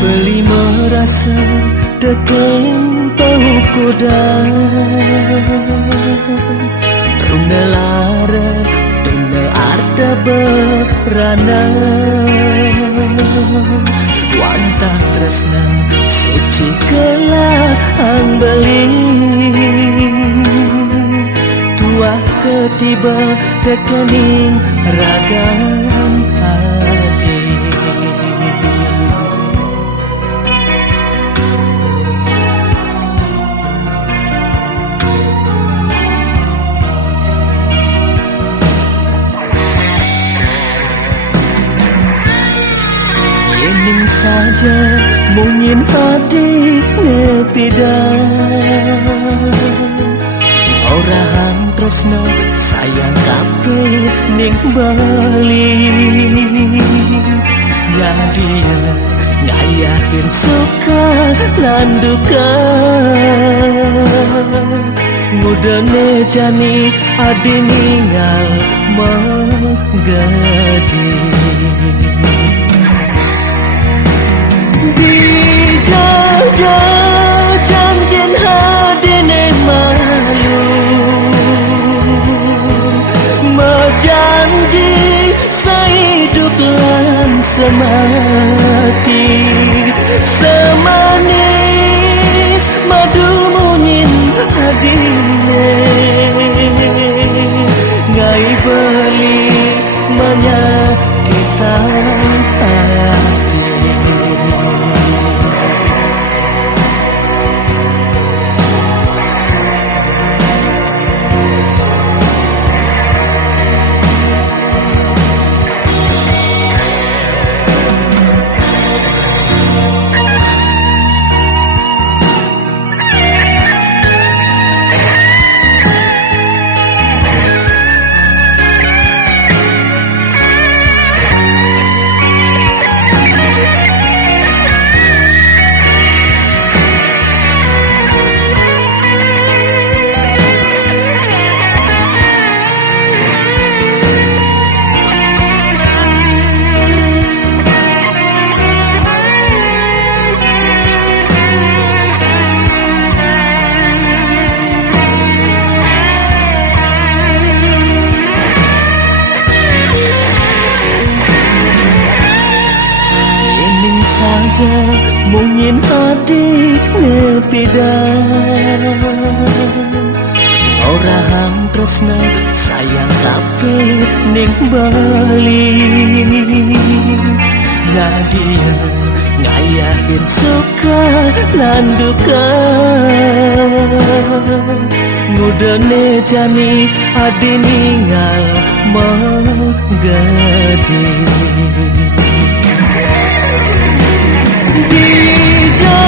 beli merasa dekat tahu kuda tuna lara tuna ada berana wanta tresna suci kelahang beli tua ketiba dekening ragam hati Yening saja mungkin hati nepidan Orang tresno sayang kape ning bali Jadi ngayahin suka lan duka Mudane jani adi ningal menggadi Dijajah janjin hadine malu Mejanji sehidup lan semati Semanis madu munyin hadine Ngai beli menyakitkan hati mungkin hati nepidan Orang tresna sayang kape ning bali Nadia ngayahin suka lan duka Mudane jani adi ningal menggadi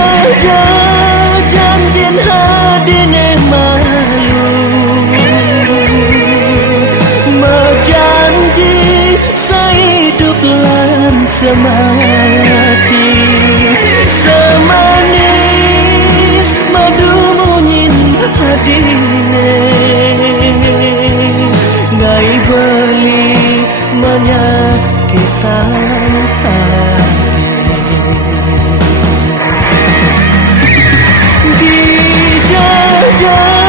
Dijajah janjin hadine malu Mejanji sehidup lan semati Semanis madu munyin hadine Ngai beli menyakitkan hati Dijajah